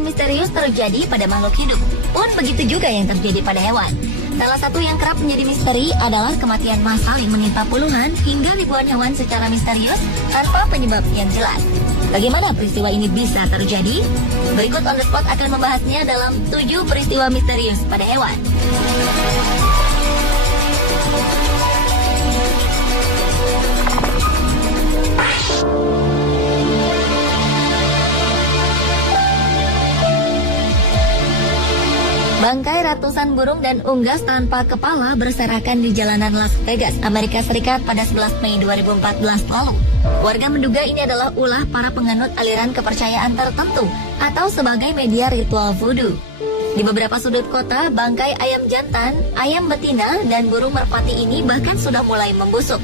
kematian misterius terjadi pada makhluk hidup, pun begitu juga yang terjadi pada hewan. Salah satu yang kerap menjadi misteri adalah kematian massal yang menimpa puluhan hingga ribuan hewan secara misterius tanpa penyebab yang jelas. Bagaimana peristiwa ini bisa terjadi? Berikut On The Spot akan membahasnya dalam 7 peristiwa misterius pada hewan. Bangkai ratusan burung dan unggas tanpa kepala berserakan di jalanan Las Vegas, Amerika Serikat pada 11 Mei 2014 lalu. Warga menduga ini adalah ulah para penganut aliran kepercayaan tertentu atau sebagai media ritual voodoo. Di beberapa sudut kota, bangkai ayam jantan, ayam betina, dan burung merpati ini bahkan sudah mulai membusuk.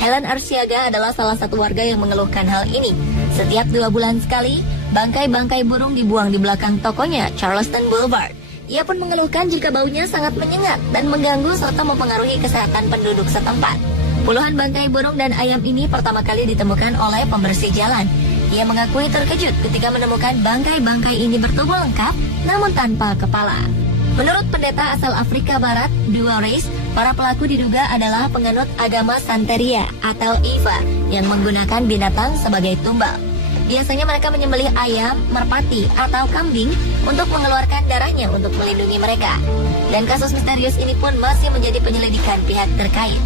Helen Arsiaga adalah salah satu warga yang mengeluhkan hal ini. Setiap 2 bulan sekali, bangkai-bangkai burung dibuang di belakang tokonya, Charleston Boulevard. Ia pun mengeluhkan jika baunya sangat menyengat dan mengganggu serta mempengaruhi kesehatan penduduk setempat. Puluhan bangkai burung dan ayam ini pertama kali ditemukan oleh pembersih jalan. Ia mengakui terkejut ketika menemukan bangkai-bangkai ini bertubuh lengkap namun tanpa kepala. Menurut pendeta asal Afrika Barat, Duares, para pelaku diduga adalah penganut agama Santeria atau Ifa yang menggunakan binatang sebagai tumbal. Biasanya mereka menyembelih ayam, merpati, atau kambing untuk mengeluarkan darahnya untuk melindungi mereka. Dan kasus misterius ini pun masih menjadi penyelidikan pihak terkait.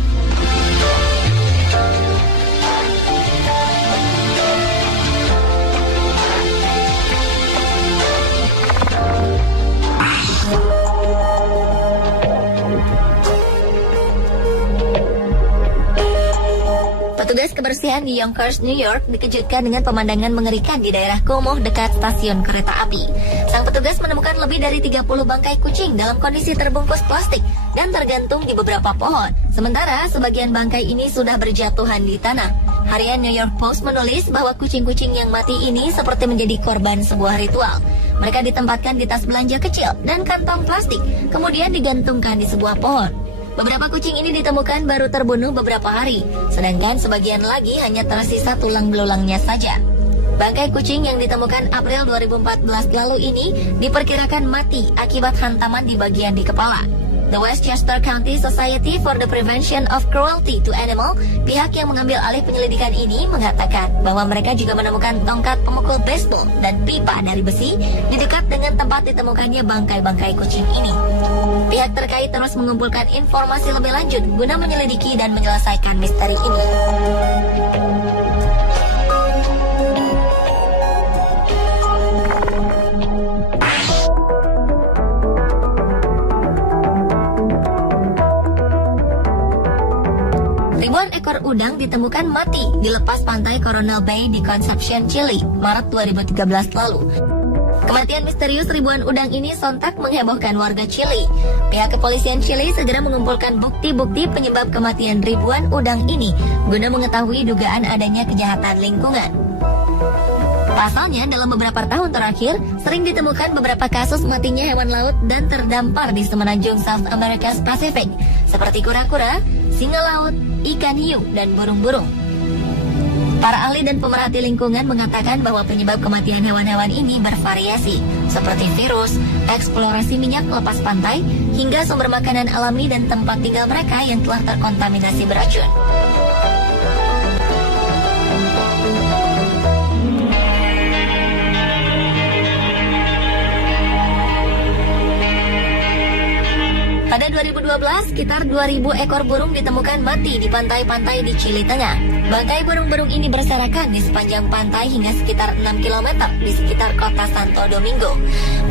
Petugas kebersihan di Yonkers, New York dikejutkan dengan pemandangan mengerikan di daerah Como dekat stasiun kereta api. Sang petugas menemukan lebih dari 30 bangkai kucing dalam kondisi terbungkus plastik dan tergantung di beberapa pohon. Sementara sebagian bangkai ini sudah berjatuhan di tanah. Harian New York Post menulis bahwa kucing-kucing yang mati ini seperti menjadi korban sebuah ritual. Mereka ditempatkan di tas belanja kecil dan kantong plastik, kemudian digantungkan di sebuah pohon. Beberapa kucing ini ditemukan baru terbunuh beberapa hari, sedangkan sebagian lagi hanya tersisa tulang belulangnya saja. Bangkai kucing yang ditemukan April 2014 lalu ini diperkirakan mati akibat hantaman di bagian di kepala. The Westchester County Society for the Prevention of Cruelty to Animal, pihak yang mengambil alih penyelidikan ini, mengatakan bahwa mereka juga menemukan tongkat pemukul baseball dan pipa dari besi di dekat dengan tempat ditemukannya bangkai-bangkai kucing ini. Pihak terkait terus mengumpulkan informasi lebih lanjut guna menyelidiki dan menyelesaikan misteri ini. Ribuan ekor udang ditemukan mati di lepas pantai Coronel Bay di Concepcion, Chile, Maret 2013 lalu. Kematian misterius ribuan udang ini sontak menghebohkan warga Chili. Pihak kepolisian Chili segera mengumpulkan bukti-bukti penyebab kematian ribuan udang ini guna mengetahui dugaan adanya kejahatan lingkungan. Pasalnya, dalam beberapa tahun terakhir, sering ditemukan beberapa kasus matinya hewan laut dan terdampar di semenanjung South America's Pacific, seperti kura-kura, singa laut, ikan hiu, dan burung-burung. Para ahli dan pemerhati lingkungan mengatakan bahwa penyebab kematian hewan-hewan ini bervariasi, seperti virus, eksplorasi minyak lepas pantai, hingga sumber makanan alami dan tempat tinggal mereka yang telah terkontaminasi beracun. Pada 2012, sekitar 2.000 ekor burung ditemukan mati di pantai-pantai di Chili Tengah. Bangkai burung-burung ini berserakan di sepanjang pantai hingga sekitar 6 km di sekitar kota Santo Domingo.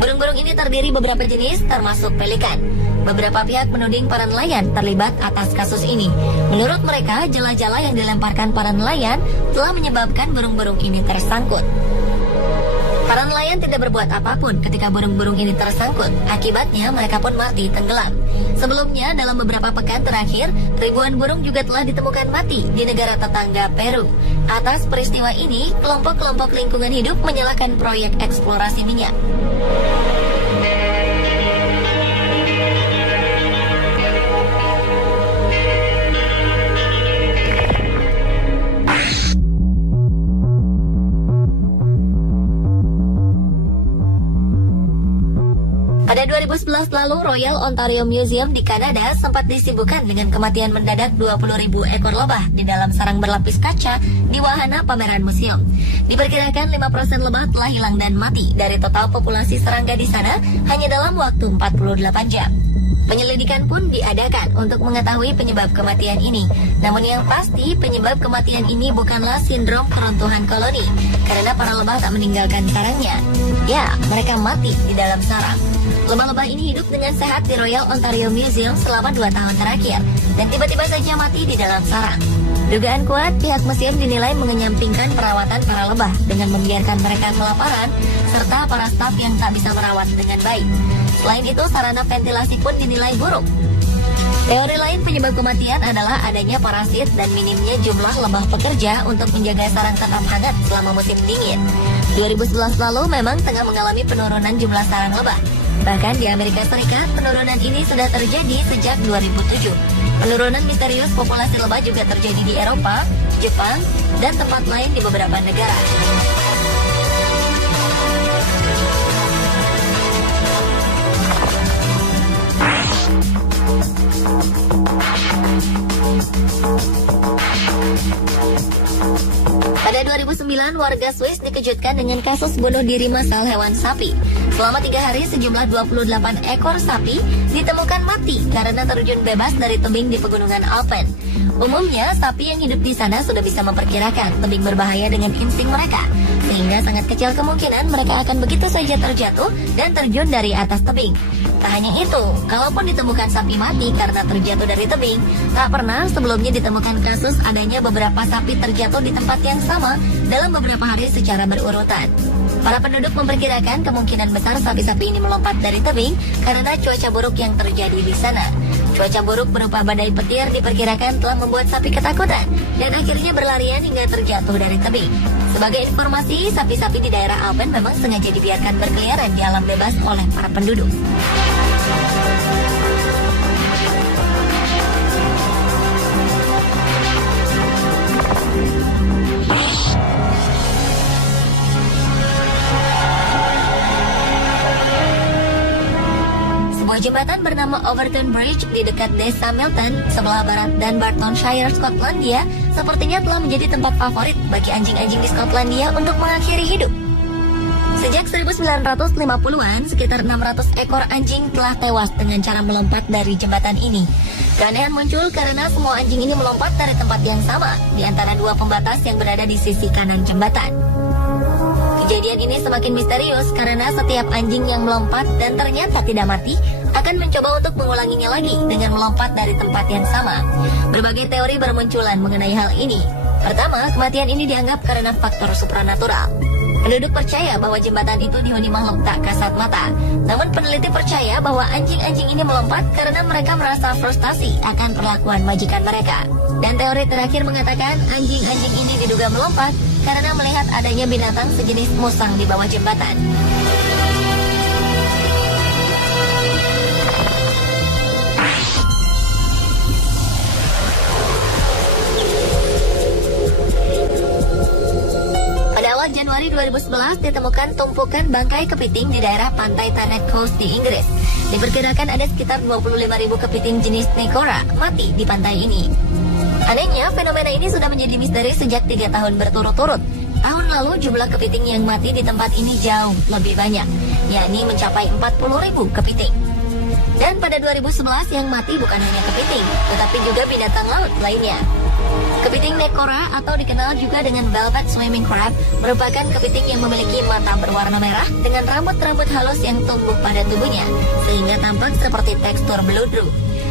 Burung-burung ini terdiri beberapa jenis, termasuk pelikan. Beberapa pihak menuding para nelayan terlibat atas kasus ini. Menurut mereka, jala-jala yang dilemparkan para nelayan telah menyebabkan burung-burung ini tersangkut. Para nelayan tidak berbuat apapun ketika burung-burung ini tersangkut. Akibatnya mereka pun mati tenggelam. Sebelumnya, dalam beberapa pekan terakhir, ribuan burung juga telah ditemukan mati di negara tetangga Peru. Atas peristiwa ini, kelompok-kelompok lingkungan hidup menyalahkan proyek eksplorasi minyak. 2011 lalu, Royal Ontario Museum di Kanada sempat disibukkan dengan kematian mendadak 20.000 ekor lebah di dalam sarang berlapis kaca di wahana pameran museum. Diperkirakan 5% lebah telah hilang dan mati dari total populasi serangga di sana hanya dalam waktu 48 jam. Penyelidikan pun diadakan untuk mengetahui penyebab kematian ini. Namun yang pasti, penyebab kematian ini bukanlah sindrom keruntuhan koloni, karena para lebah tak meninggalkan sarangnya. Ya, mereka mati di dalam sarang. Lebah-lebah ini hidup dengan sehat di Royal Ontario Museum selama 2 tahun terakhir, dan tiba-tiba saja mati di dalam sarang. Dugaan kuat, pihak museum dinilai mengenyampingkan perawatan para lebah dengan membiarkan mereka kelaparan, serta para staf yang tak bisa merawat dengan baik. Selain itu, sarana ventilasi pun dinilai buruk. Teori lain penyebab kematian adalah adanya parasit dan minimnya jumlah lebah pekerja untuk menjaga sarang tetap hangat selama musim dingin. 2011 lalu memang tengah mengalami penurunan jumlah sarang lebah. Bahkan di Amerika Serikat, penurunan ini sudah terjadi sejak 2007. Penurunan misterius populasi lebah juga terjadi di Eropa, Jepang, dan tempat lain di beberapa negara. Pada 2009, warga Swiss dikejutkan dengan kasus bunuh diri massal hewan sapi. Selama 3 hari, sejumlah 28 ekor sapi ditemukan mati karena terjun bebas dari tebing di pegunungan Alpen. Umumnya, sapi yang hidup di sana sudah bisa memperkirakan tebing berbahaya dengan insting mereka, sehingga sangat kecil kemungkinan mereka akan begitu saja terjatuh dan terjun dari atas tebing. Tak hanya itu, kalaupun ditemukan sapi mati karena terjatuh dari tebing, tak pernah sebelumnya ditemukan kasus adanya beberapa sapi terjatuh di tempat yang sama dalam beberapa hari secara berurutan. Para penduduk memperkirakan kemungkinan besar sapi-sapi ini melompat dari tebing karena cuaca buruk yang terjadi di sana. Cuaca buruk berupa badai petir diperkirakan telah membuat sapi ketakutan dan akhirnya berlarian hingga terjatuh dari tebing. Sebagai informasi, sapi-sapi di daerah Alpen memang sengaja dibiarkan berkeliaran di alam bebas oleh para penduduk. Sebuah jembatan bernama Overton Bridge di dekat desa Milton, sebelah barat Dunbartonshire, Skotlandia, sepertinya telah menjadi tempat favorit bagi anjing-anjing di Skotlandia untuk mengakhiri hidup. Sejak 1950-an, sekitar 600 ekor anjing telah tewas dengan cara melompat dari jembatan ini. Keanehan muncul karena semua anjing ini melompat dari tempat yang sama, di antara 2 pembatas yang berada di sisi kanan jembatan. Kejadian ini semakin misterius karena setiap anjing yang melompat dan ternyata tidak mati akan mencoba untuk mengulanginya lagi dengan melompat dari tempat yang sama. Berbagai teori bermunculan mengenai hal ini. Pertama, kematian ini dianggap karena faktor supranatural. Penduduk percaya bahwa jembatan itu dihuni makhluk tak kasat mata. Namun peneliti percaya bahwa anjing-anjing ini melompat karena mereka merasa frustasi akan perlakuan majikan mereka. Dan teori terakhir mengatakan anjing-anjing ini diduga melompat karena melihat adanya binatang sejenis musang di bawah jembatan. Pada awal Januari 2011 ditemukan tumpukan bangkai kepiting di daerah pantai Thanet Coast di Inggris. Diperkirakan ada sekitar 25.000 kepiting jenis Necora mati di pantai ini. Anehnya, fenomena ini sudah menjadi misteri sejak 3 tahun berturut-turut. Tahun lalu jumlah kepiting yang mati di tempat ini jauh lebih banyak, yakni mencapai 40.000 kepiting. Dan pada 2011 yang mati bukan hanya kepiting, tetapi juga binatang laut lainnya. Kepiting Necora atau dikenal juga dengan velvet swimming crab merupakan kepiting yang memiliki mata berwarna merah dengan rambut-rambut halus yang tumbuh pada tubuhnya, sehingga tampak seperti tekstur beludru.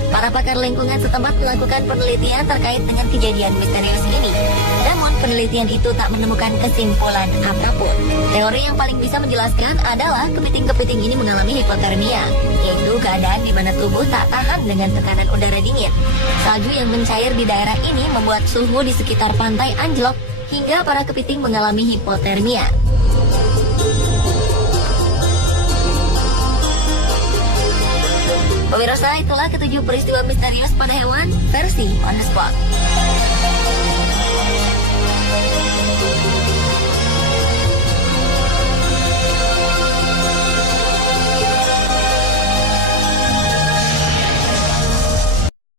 Para pakar lingkungan setempat melakukan penelitian terkait dengan kejadian misterius ini. Namun penelitian itu tak menemukan kesimpulan apapun. Teori yang paling bisa menjelaskan adalah kepiting-kepiting ini mengalami hipotermia, yaitu keadaan di mana tubuh tak tahan dengan tekanan udara dingin. Salju yang mencair di daerah ini membuat suhu di sekitar pantai anjlok hingga para kepiting mengalami hipotermia. Pemirsa, itulah ketujuh peristiwa misterius pada hewan versi On The Spot.